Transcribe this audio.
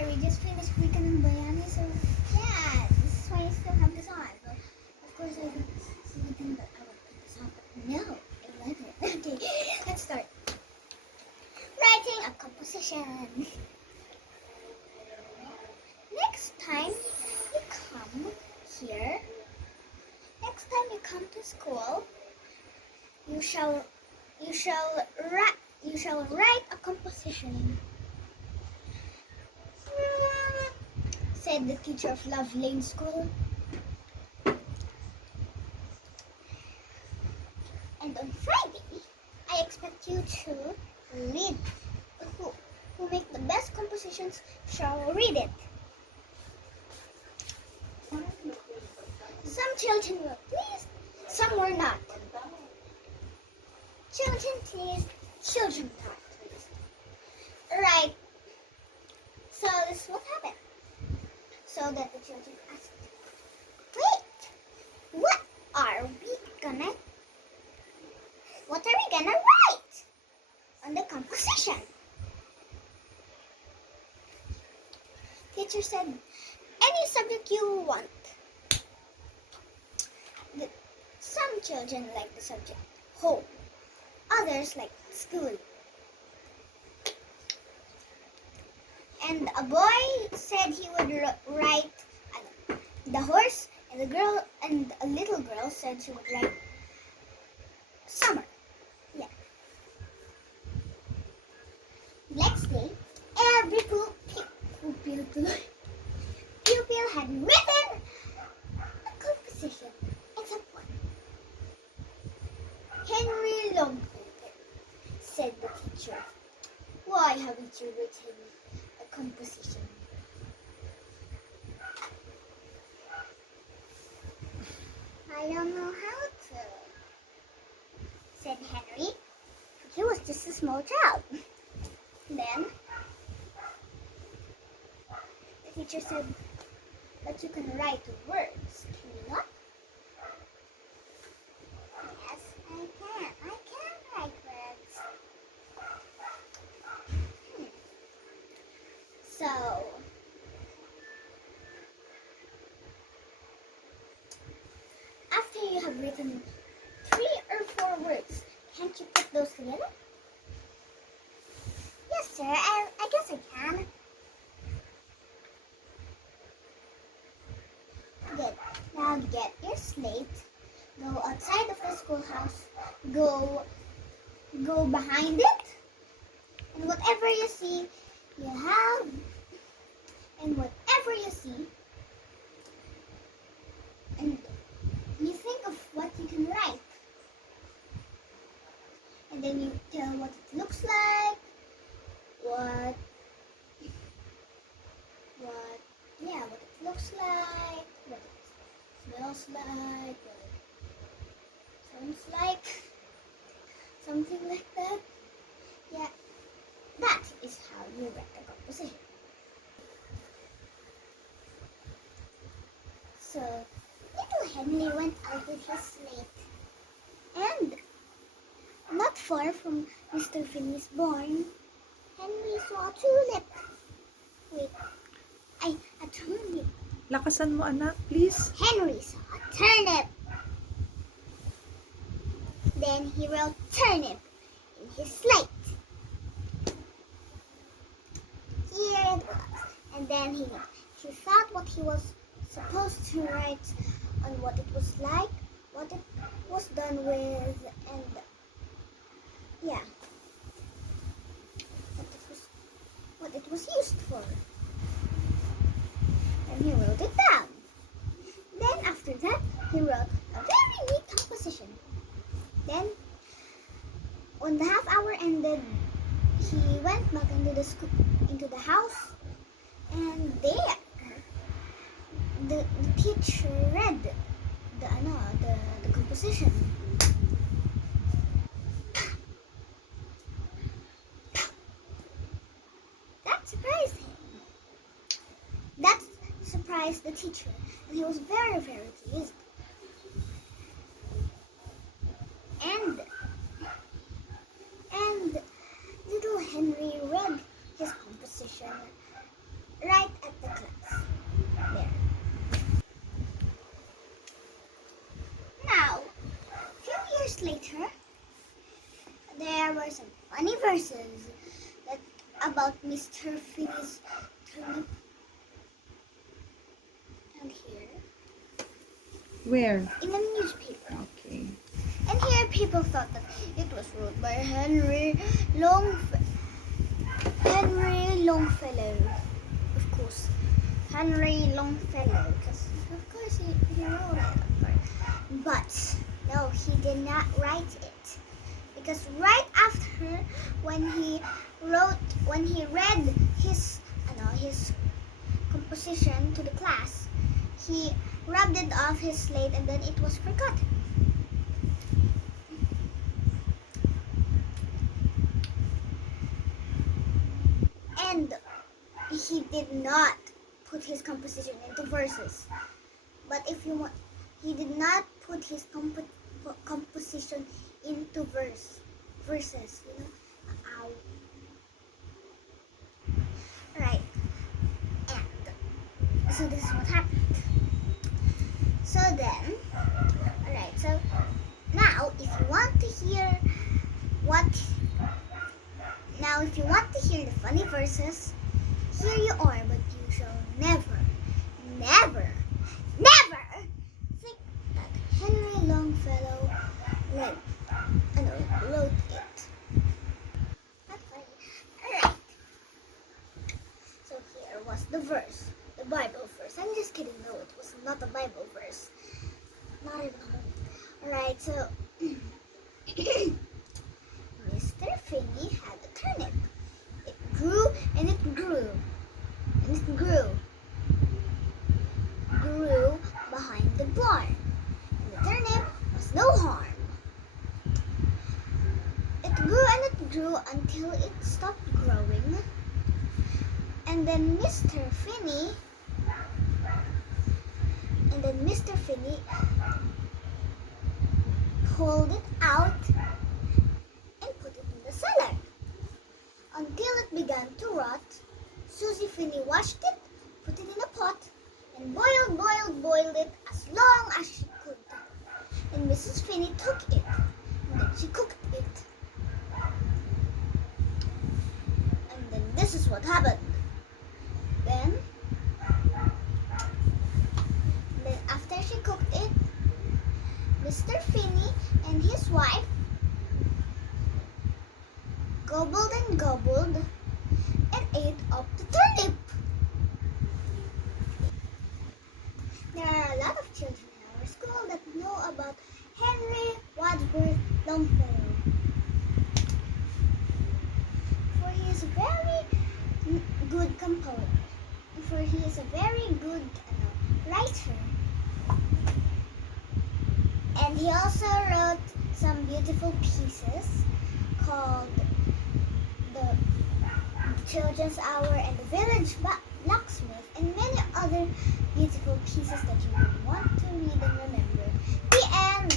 sorry, we just finished Weekend in Bayani, so yeah, this is why I still have this on. But of course, I think that I would put this on, but no, I like it. Okay, let's start. Writing a composition. Next time you come here, next time you come to school, you shall write a composition, said the teacher of Love Lane School. And on Friday, I expect you to read. Who make the best compositions shall read it. Some children were pleased, some were not. Children pleased, children not pleased. Right. So this is what happened. So that the children asked, wait, what are we gonna write on the composition? Teacher said, any subject you want. Some children like the subject home, others like school. And a boy said he would write the horse, and a little girl said she would write summer. Yeah. Next day, every pupil had written a composition except one. Henry Longfellow, said the teacher. Why haven't you written a composition? I don't know how to, said Henry. He was just a small child. Then the teacher said, but you can write words, can you not? Yes, I can. I can write words. So, after you have written 3 or 4 words, can't you put those together? Yes, sir. I guess I can. Good. Now get your slate. Go outside of the schoolhouse. Go behind it. And whatever you see, you have. And whatever you see, and you think of what you can write. And then you tell what it looks like, what it looks like, what it smells like, what it sounds like, something like that. Yeah, that is how you write a composition. So, little Henry went out with his slate, and not far from Mr. Finney's barn, Henry saw a tulip. Wait, a turnip. Lakasan mo, anak, please. Henry saw a turnip. Then he wrote turnip in his slate. Here it was. And then he thought what he was supposed to write on what it was like, what it was done with, and yeah, what it was used for. And he wrote it down. Then after that, he wrote a very neat composition. Then, when the half hour ended, he went back into the house, and there, the teacher read the composition. That surprised him. That surprised the teacher, and he was very, very pleased. And little Henry read his composition right funny verses that about Mr. Finney's turnip. And here, Where? in the newspaper. Okay. And here people thought that it was wrote by Henry Longfellow. Of course, Henry Longfellow, because of course he wrote it. But no, he did not write it, because right after when he read his composition to the class, he rubbed it off his slate and then it was forgotten. And he did not put his composition into verses. But if you want, he did not put his composition into verses. You know, ow. Right. And so this is what happened. So then, alright. So now, if you want to hear the funny verses, here you are, but you shall never, never, never think that Henry Longfellow wrote it. Not funny. Alright. So here was the verse, the Bible verse. I'm just kidding, no, it was not a Bible verse. Not even a Alright, so Mr. Finney had a turnip. It grew and it grew and it grew behind the barn. And the turnip was no harm. It grew and it grew until it stopped growing. And then Mr. Finney pulled it out and put it in the cellar until it began to rot. Susie Finney washed it, put it in a pot, and boiled it as long as she could. And Mrs. Finney took it, and then she cooked it. And then this is what happened. Then after she cooked it, Mr. Finney and his wife gobbled and gobbled and ate up the turnip. There are a lot of children in our school that know about Henry Wadsworth Longfellow. For he is a very good composer. For he is a very good writer. And he also wrote some beautiful pieces called The Children's Hour and The Village Blacksmith, and many other beautiful pieces that you would want to read and remember. The end.